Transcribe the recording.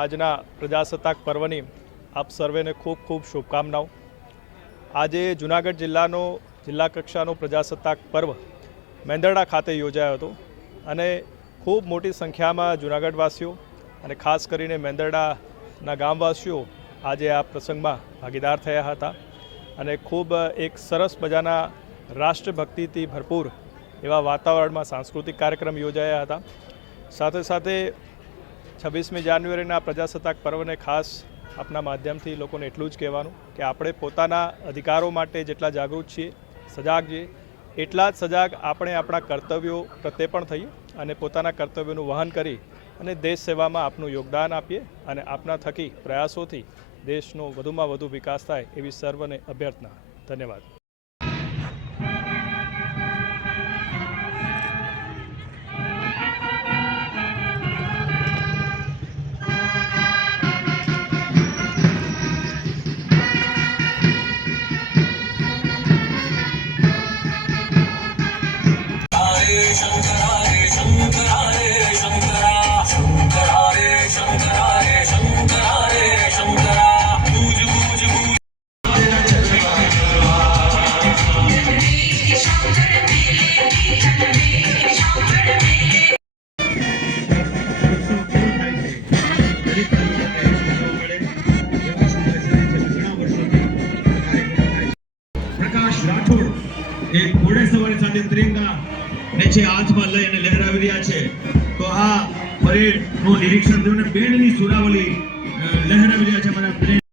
આજના પ્રજાસત્તાક પર્વની આપ સર્વેને ખૂબ ખૂબ શુભકામનાઓ. આજે જુનાગઢ જિલ્લાનો, જિલ્લા કક્ષાનો પ્રજાસત્તાક પર્વ મેંદરડા ખાતે યોજાયો હતો અને ખૂબ મોટી સંખ્યામાં જુનાગઢવાસીઓ અને ખાસ કરીને મેંદરડાના ગામવાસીઓ આજે આ પ્રસંગમાં ભાગીદાર થયા હતા અને ખૂબ એક સરસ મજાના રાષ્ટ્રભક્તિથી ભરપૂર એવા વાતાવરણમાં સાંસ્કૃતિક કાર્યક્રમ યોજાયા હતા. સાથે સાથે છવ્વીસમી જાન્યુઆરીના પ્રજાસત્તાક પર્વને ખાસ આપના માધ્યમથી લોકોને એટલું જ કહેવાનું કે આપણે પોતાના અધિકારો માટે જેટલા જાગૃત છીએ, સજાગ છીએ, એટલા જ સજાગ આપણે આપણા કર્તવ્યો પ્રત્યે પણ થઈએ અને પોતાના કર્તવ્યોનું વહન કરી અને દેશ સેવામાં આપનું યોગદાન આપીએ અને આપના થકી પ્રયાસોથી દેશનો વધુમાં વધુ વિકાસ થાય એવી સર્વને અભ્યર્થના. ધન્યવાદ. પ્રકાશ રાઠોડ એ ઘોડે સાથે ત્રિરંગા ને હાથમાં લઈ અને લહેરાવી રહ્યા છે, તો આ પરેડનું નિરીક્ષણ થયું અને બેડની સુરાવલી લહેરાવી રહ્યા છે.